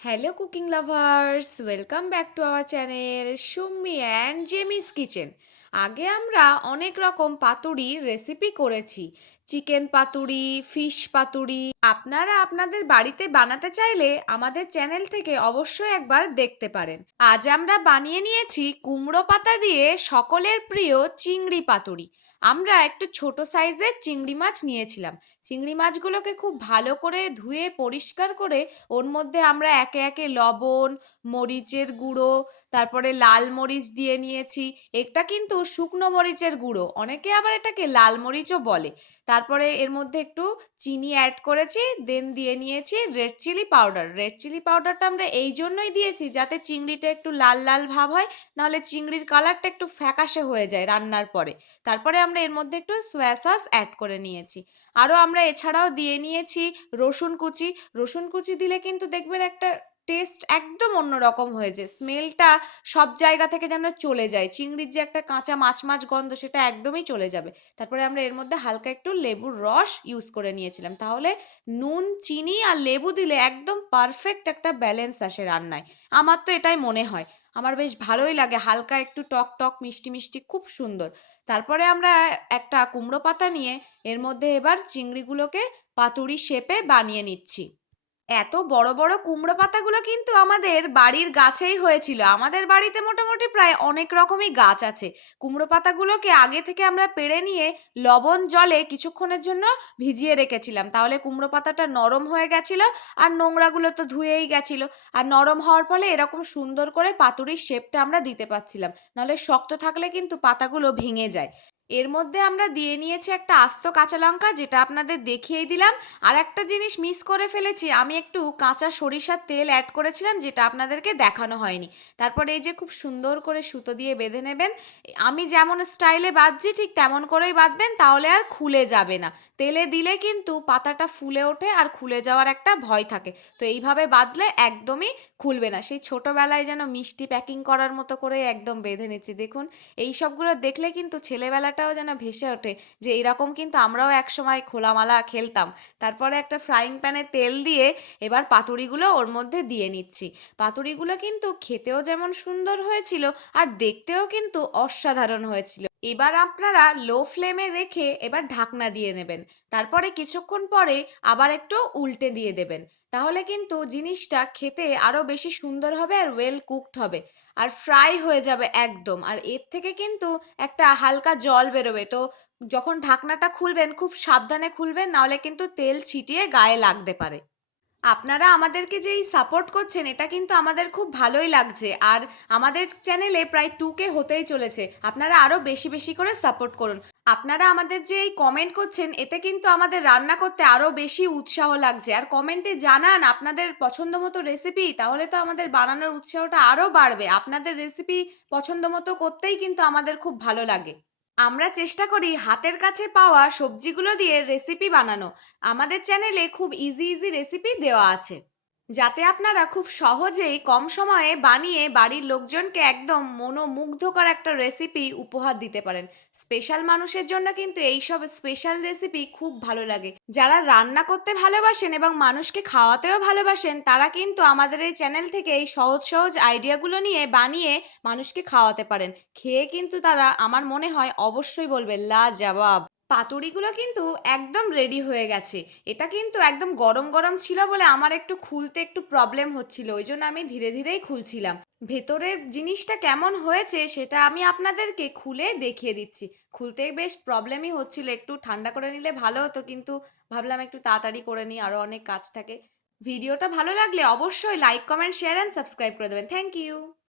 Hello cooking lovers, welcome back to our channel Summi and Jemis kitchen. আগে আমরা অনেক রকম পাতুড়ির রেসিপি করেছি। Chicken paturi, fish paturi. আপনারা আপনাদের বাড়িতে বানাতে চাইলে আমাদের চ্যানেল থেকে অবশ্যই একবার দেখতে পারেন। আজ আমরা বানিয়ে নিয়েছি কুমড়ো পাতা দিয়ে সকলের প্রিয় চিংড়ি পাতুড়ি। আমরা একটু ছোট সাইজের চিংড়ি মাছ নিয়েছিলাম। চিংড়ি মাছগুলোকে খুব ভালো করে ধুয়ে পরিষ্কার করে ওর মধ্যে আমরা একে একে লবণ, মরিচের গুঁড়ো, তারপরে লাল মরিচ দিয়ে নিয়েছি। এটা কিন্তু শুকনো মরিচের গুঁড়ো, অনেকে আবার এটাকে লাল মরিচও বলে। তারপরে এর মধ্যে একটু চিনি অ্যাড করেছি, দেন দিয়ে নিয়েছি red chili powder. Red chili পাউডারটা আমরা এই জন্যই দিয়েছি যাতে চিংড়িটা একটু লাল লাল ভাব হয়, নাহলে চিংড়ির কালারটা একটু ফ্যাকাশে হয়ে যায় রান্নার পরে। তারপরে আমরা এর মধ্যে একটু সোয়া সস অ্যাড করে নিয়েছি। আরও আমরা এছাড়াও দিয়ে নিয়েছি রসুন কুচি। রসুন কুচি দিলে কিন্তু দেখবেন একটা টেস্ট একদম অন্যরকম হয়ে যায়, স্মেলটা সব জায়গা থেকে যেন চলে যায়, চিংড়ির যে একটা কাঁচা মাছ মাছ গন্ধ সেটা একদমই চলে যাবে। তারপরে আমরা এর মধ্যে হালকা একটু লেবুর রস ইউজ করে নিয়েছিলাম, তাহলে নুন চিনি আর লেবু দিলে একদম পারফেক্ট একটা ব্যালেন্স আসে রান্নায়। আমার তো এটাই মনে হয়, আমার বেশ ভালোই লাগে, হালকা একটু টক টক মিষ্টি মিষ্টি, খুব সুন্দর। তারপরে আমরা একটা কুমড়ো পাতা নিয়ে এর মধ্যে এবার চিংড়িগুলোকে পাতুড়ি শেপে বানিয়ে নিচ্ছি। এত বড় বড় কুমড়ো পাতাগুলো কিন্তু আমাদের বাড়ির গাছেই হয়েছিল। আমাদের বাড়িতে মোটামুটি প্রায় অনেক রকমই গাছ আছে। কুমড়ো পাতাগুলোকে আগে থেকে আমরা পেড়ে নিয়ে লবণ জলে কিছুক্ষণের জন্য ভিজিয়ে রেখেছিলাম, তাহলে কুমড়ো পাতাটা নরম হয়ে গেছিল, আর নোংরাগুলো তো ধুয়েই গেছিল। আর নরম হওয়ার ফলে এরকম সুন্দর করে পাতুড়ির শেপটা আমরা দিতে পারছিলাম, নাহলে শক্ত থাকলে কিন্তু পাতাগুলো ভেঙে যায়। এর মধ্যে আমরা দিয়ে নিয়েছি একটা আস্ত কাঁচা লঙ্কা, যেটা আপনাদের দেখিয়েই দিলাম। আর একটা জিনিস মিস করে ফেলেছি, আমি একটু কাঁচা সরিষার তেল অ্যাড করেছিলাম, যেটা আপনাদেরকে দেখানো হয়নি। তারপরে এই যে খুব সুন্দর করে সুতো দিয়ে বেঁধে নেবেন। আমি যেমন স্টাইলে বাঁধছি ঠিক তেমন করেই বাঁধবেন, তাহলে আর খুলে যাবে না। তেলে দিলে কিন্তু পাতাটা ফুলে ওঠে আর খুলে যাওয়ার একটা ভয় থাকে, তো এইভাবে বাঁধলে একদমই খুলবে না। সেই ছোটোবেলায় যেন মিষ্টি প্যাকিং করার মতো করে একদম বেঁধে নিচ্ছি দেখুন। এই সবগুলো দেখলে কিন্তু ছেলেবেলাটাও যেন ভেসে ওঠে, যে এরকম কিন্তু আমরাও একসময় খোলামালা খেলতাম। তারপরে একটা ফ্রাইং প্যানে তেল দিয়ে এবার পাতুড়িগুলো ওর মধ্যে দিয়ে নিচ্ছি। পাতুড়িগুলো কিন্তু খেতেও যেমন সুন্দর হয়েছিল, আর দেখতেও কিন্তু অসাধারণ হয়েছিল। এবার আপনারা লো ফ্লেমে রেখে এবার ঢাকনা দিয়ে নেবেন। তারপরে কিছুক্ষণ পরে আবার একটু উল্টে দিয়ে দেবেন, তাহলে কিন্তু জিনিসটা খেতে আরো বেশি সুন্দর হবে আর ওয়েল কুকড হবে, আর ফ্রাই হয়ে যাবে একদম। আর এর থেকে কিন্তু একটা হালকা জল বেরোবে, তো যখন ঢাকনাটা খুলবেন খুব সাবধানে খুলবেন, নাহলে কিন্তু তেল ছিটিয়ে গায়ে লাগতে পারে। আপনারা আমাদেরকে যে এই সাপোর্ট করছেন এটা কিন্তু আমাদের খুব ভালোই লাগছে, আর আমাদের চ্যানেলে প্রায় 2K হতেই চলেছে। আপনারা আরও বেশি বেশি করে সাপোর্ট করুন। আপনারা আমাদের যে এই কমেন্ট করছেন এতে কিন্তু আমাদের রান্না করতে আরও বেশি উৎসাহ লাগছে, আর কমেন্টে জানান আপনাদের পছন্দ মতো রেসিপি, তাহলে তো আমাদের বানানোর উৎসাহটা আরও বাড়বে। আপনাদের রেসিপি পছন্দ মতো করতেই কিন্তু আমাদের খুব ভালো লাগে। আমরা চেষ্টা করি হাতের কাছে পাওয়া সবজিগুলো দিয়ে রেসিপি বানানো। আমাদের চ্যানেলে খুব ইজি ইজি রেসিপি দেওয়া আছে, যাতে আপনারা খুব সহজেই কম সময়ে বানিয়ে বাড়ির লোকজনকে একদম মনোমুগ্ধকর একটা রেসিপি উপহার দিতে পারেন। স্পেশাল মানুষের জন্য কিন্তু এইসব স্পেশাল রেসিপি খুব ভালো লাগে। যারা রান্না করতে ভালোবাসেন এবং মানুষকে খাওয়াতেও ভালোবাসেন, তারা কিন্তু আমাদের এই চ্যানেল থেকে এই সহজ সহজ আইডিয়াগুলো নিয়ে বানিয়ে মানুষকে খাওয়াতে পারেন। খেয়ে কিন্তু তারা, আমার মনে হয়, অবশ্যই বলবে লাজবাব। পাতুড়িগুলো কিন্তু একদম রেডি হয়ে গেছে। এটা কিন্তু একদম গরম গরম ছিল বলে আমার একটু খুলতে একটু প্রবলেম হচ্ছিল, ওই জন্য আমি ধীরে ধীরেই খুলছিলাম। ভেতরের জিনিসটা কেমন হয়েছে সেটা আমি আপনাদেরকে খুলে দেখিয়ে দিচ্ছি। খুলতে বেশ প্রবলেমই হচ্ছিল, একটু ঠান্ডা করে নিলে ভালো হতো, কিন্তু ভাবলাম একটু তাড়াতাড়ি করে নিই, আরও অনেক কাজ থাকে। ভিডিওটা ভালো লাগলে অবশ্যই like comment share and subscribe করে দেবেন। Thank you.